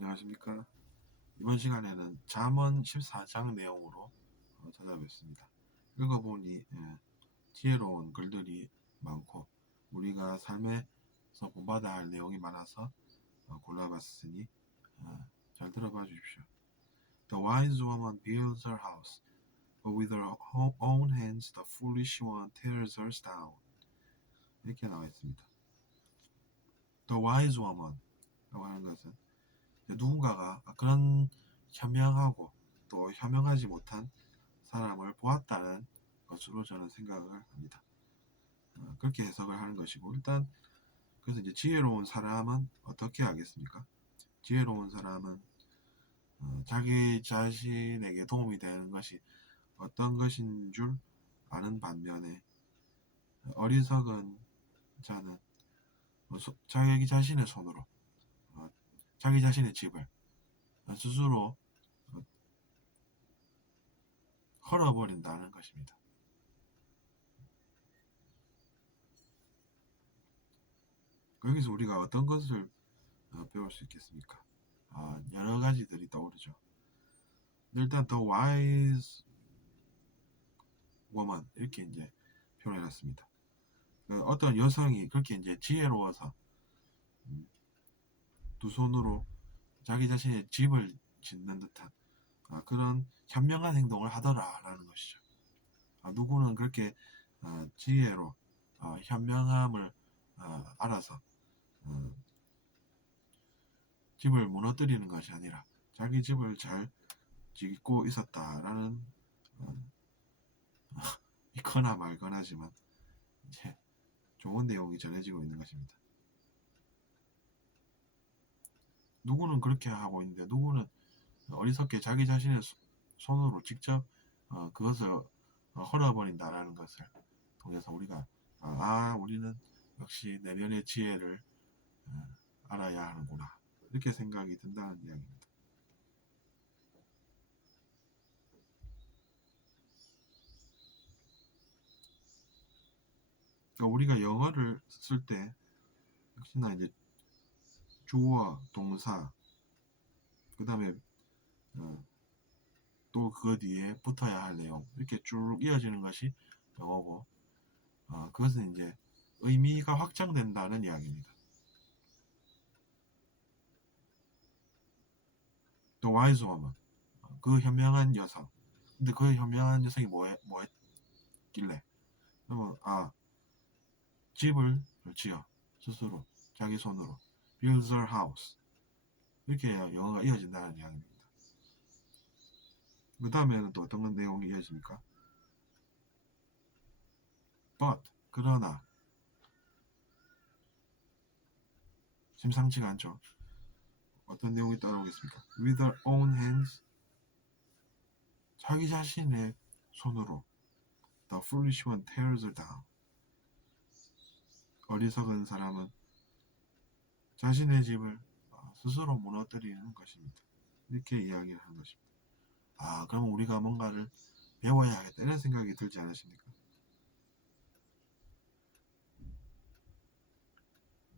안녕하십니까. 이번 시간에는 잠언 14장 내용으로 찾아뵙습니다. 읽어보니 지혜로운 글들이 많고 우리가 삶에서 본받아야 할 내용이 많아서 골라봤으니 잘 들어봐 주십시오. The wise woman builds her house, but with her own hands the foolish one tears hers down. 이렇게 나와 있습니다. The wise woman 라고 하는 것은 누군가가 그런 현명하고 또 현명하지 못한 사람을 보았다는 것으로 저는 생각을 합니다. 그렇게 해석을 하는 것이고, 일단 그래서 이제 지혜로운 사람은 어떻게 하겠습니까? 지혜로운 사람은 자기 자신에게 도움이 되는 것이 어떤 것인 줄 아는 반면에, 어리석은 자는 자기 자신의 손으로 자기 자신의 집을 스스로 헐어버린다는 것입니다. 여기서 우리가 어떤 것을 배울 수 있겠습니까? 여러 가지들이 떠오르죠. 일단 The wise woman 이렇게 이제 표현해놨습니다. 어떤 여성이 그렇게 이제 지혜로워서 두 손으로 자기 자신의 집을 짓는 듯한 그런 현명한 행동을 하더라라는 것이죠. 누구는 그렇게 지혜로 현명함을 알아서 집을 무너뜨리는 것이 아니라 자기 집을 잘 짓고 있었다라는 있거나 말거나지만 이제 좋은 내용이 전해지고 있는 것입니다. 누구는 그렇게 하고 있는데 누구는 어리석게 자기 자신의 손으로 직접 그것을 헐어버린다라는 것을 통해서 우리가 우리는 역시 내면의 지혜를 알아야 하는구나 이렇게 생각이 든다는 이야기입니다. 그러니까 우리가 영어를 쓸 때 역시나 이제 주어, 동사, 그 다음에 또 그 뒤에 붙어야 할 내용 이렇게 쭉 이어지는 것이 영어고, 그것은 이제 의미가 확장된다는 이야기입니다. The wise woman, 그 현명한 여성. 근데 그 현명한 여성이 뭐했길래? 그러면 집을 지어 스스로 자기 손으로 builds her house 이렇게 영어가 이어진다는 이야기입니다. 그 다음에는 또 어떤 내용이 이어집니까? But 그러나 심상치가 않죠. 어떤 내용이 따라오겠습니까? With her own hands 자기 자신의 손으로 The foolish one tears her down 어리석은 사람은 자신의 집을 스스로 무너뜨리는 것입니다. 이렇게 이야기를 하는 것입니다. 그럼 우리가 뭔가를 배워야 하겠다 이런 생각이 들지 않으십니까?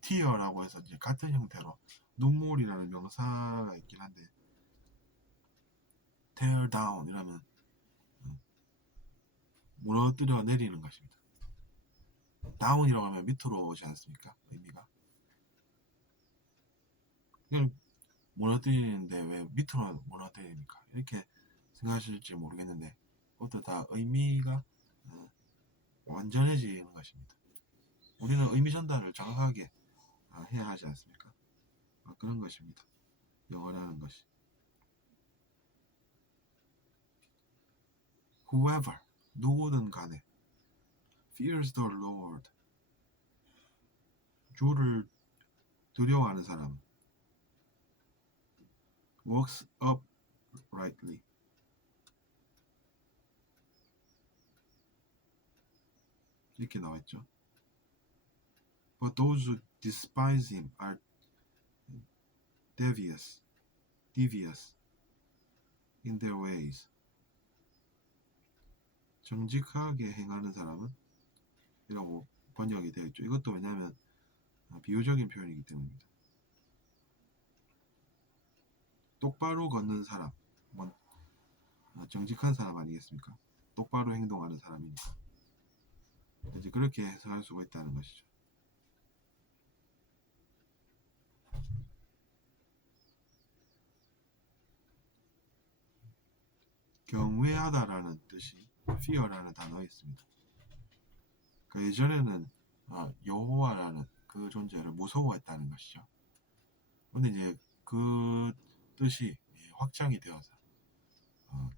tear라고 해서 이제 같은 형태로 눈물이라는 명사가 있긴 한데 tear down 이라면 무너뜨려 내리는 것입니다. down이라고 하면 밑으로 오지 않습니까? 의미가 그냥 무너뜨리는데 왜 밑으로 무너뜨립니까? 이렇게 생각하실지 모르겠는데 그것도 다 의미가 완전해지는 것입니다. 우리는 의미 전달을 정확하게 해야 하지 않습니까? 그런 것입니다. 영어라는 것이. Whoever, 누구든 간에 fears the Lord, 주를 두려워하는 사람 walks uprightly, 이렇게 나와있죠. But those who despise him are devious in their ways. 정직하게 행하는 사람은 이라고 번역이 되어 있죠. 이것도 왜냐하면 비유적인 표현이기 때문입니다. 똑바로 걷는 사람, 뭐, 정직한 사람 아니겠습니까? 똑바로 행동하는 사람이니까. 이제 그렇게 해석할 수가 있다는 것이죠. 경외하다라는 뜻이 fear라는 단어에 있습니다. 그러니까 예전에는 여호와라는 그 존재를 무서워했다는 것이죠. 근데 이제 그 뜻이 확장이 되어서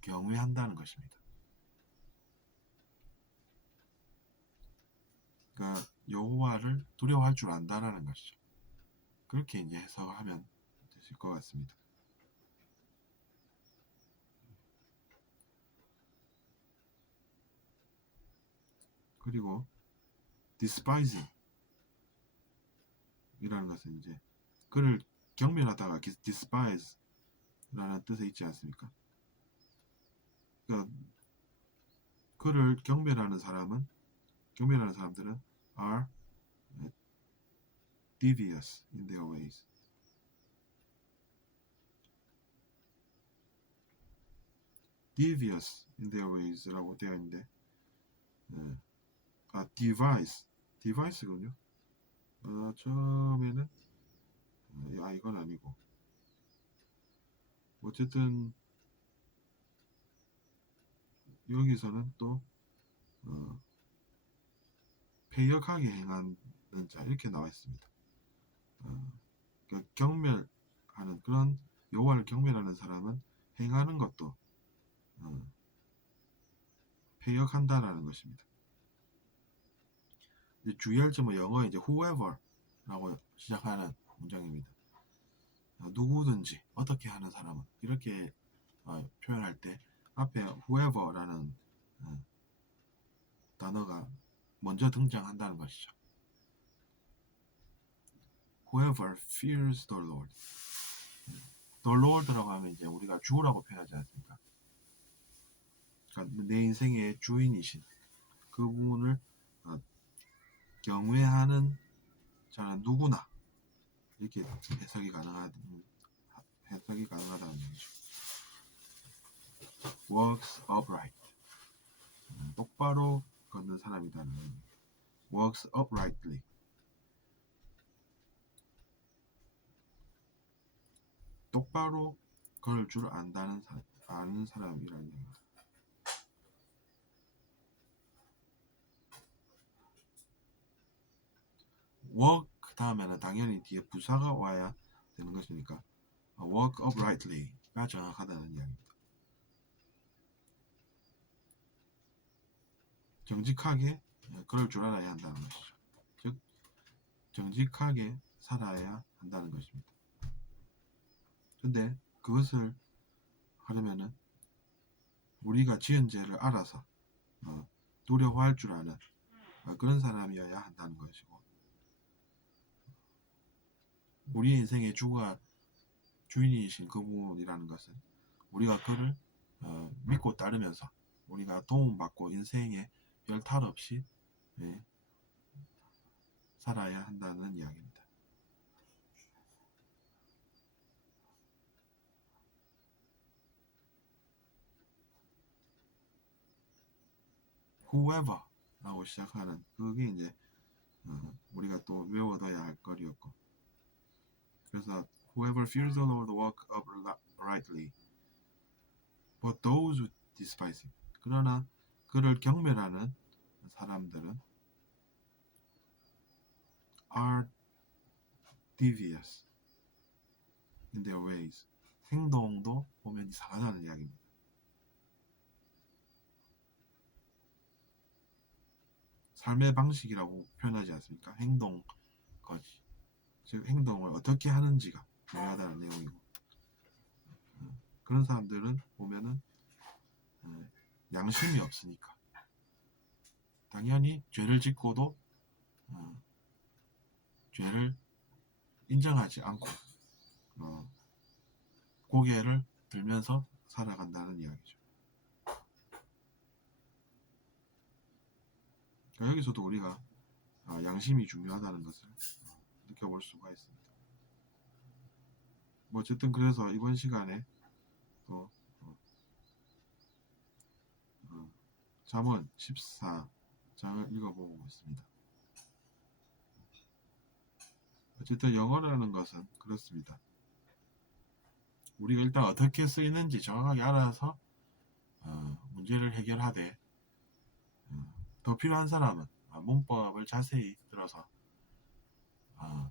경외한다는 것입니다. 그러니까 여호와를 두려워할 줄 안다라는 것이죠. 그렇게 이제 해석을 하면 되실 것 같습니다. 그리고 despising 이라는 것은 이제 그를 경멸하다가 despise 라는 뜻에 있지 않습니까? 그러니까 그를 경멸하는 사람들은 are devious in their ways. devious in their ways라고 되어 있는데 device군요. 처음에는 이건 아니고 어쨌든 여기서는 또 패역하게 행하는 자 이렇게 나와 있습니다. 그러니까 경멸하는 그런 여호와를 경멸하는 사람은 행하는 것도 패역한다라는 것입니다. 이제 주의할 점은 영어에 이제 whoever라고 시작하는 문장입니다. 누구든지 어떻게 하는 사람은 이렇게 표현할 때 앞에 whoever라는 단어가 먼저 등장한다는 것이죠. Whoever fears the Lord. The Lord라고 하면 이제 우리가 주라고 표현하지 않습니까? 그러니까 내 인생의 주인이신 그분을 경외하는 자는 누구나 이렇게 해석이 가능하다는 얘기죠. Walks upright. 똑바로 걷는 사람이다는 walks uprightly. 똑바로 걸을 줄 아는 사람이라는 얘기입니다. walk 다음에는 당연히 뒤에 부사가 와야 되는 것이니까 walk uprightly가 정확하다는 이야기입니다. 정직하게 그럴 줄 알아야 한다는 것이죠. 즉 정직하게 살아야 한다는 것입니다. 근데 그것을 하려면은 우리가 지은 죄를 알아서 두려워할 줄 아는 그런 사람이어야 한다는 것이고, 우리의 인생의 주가 주인이신 그분이라는 것은 우리가 그를 믿고 따르면서 우리가 도움받고 인생에 별 탈 없이 살아야 한다는 이야기입니다. whoever라고 시작하는 그게 이제 우리가 또 외워둬야 할 거리였고, 그래서 whoever fears the Lord walk uprightly, but those who despise him. 그러나 그를 경멸하는 사람들은 are devious in their ways. 행동도 보면 이상하다는 이야기입니다. 삶의 방식이라고 표현하지 않습니까? 행동 것이, 즉 행동을 어떻게 하는지가 중요하다는 내용이고, 그런 사람들은 보면은 양심이 없으니까 당연히 죄를 짓고도 죄를 인정하지 않고 고개를 들면서 살아간다는 이야기죠. 그러니까 여기서도 우리가 양심이 중요하다는 것을 느껴볼 수가 있습니다. 뭐 어쨌든 그래서 이번 시간에 또 잠언 14장을 읽어보고 있습니다. 어쨌든 영어라는 것은 그렇습니다. 우리가 일단 어떻게 쓰이는지 정확하게 알아서 문제를 해결하되 더 필요한 사람은 문법을 자세히 들어서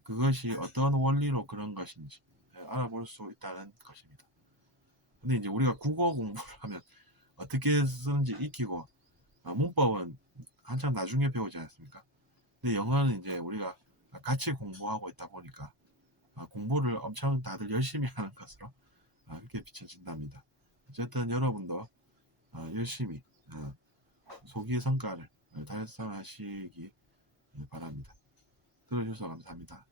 그것이 어떤 원리로 그런 것인지 알아볼 수 있다는 것입니다. 근데 이제 우리가 국어 공부를 하면 어떻게 쓰는지 익히고 문법은 한참 나중에 배우지 않습니까? 근데 영어는 이제 우리가 같이 공부하고 있다 보니까 공부를 엄청 다들 열심히 하는 것으로 그렇게 비춰진답니다. 어쨌든 여러분도 열심히 소기의 성과를 달성하시기 바랍니다. 들어주셔서 감사합니다.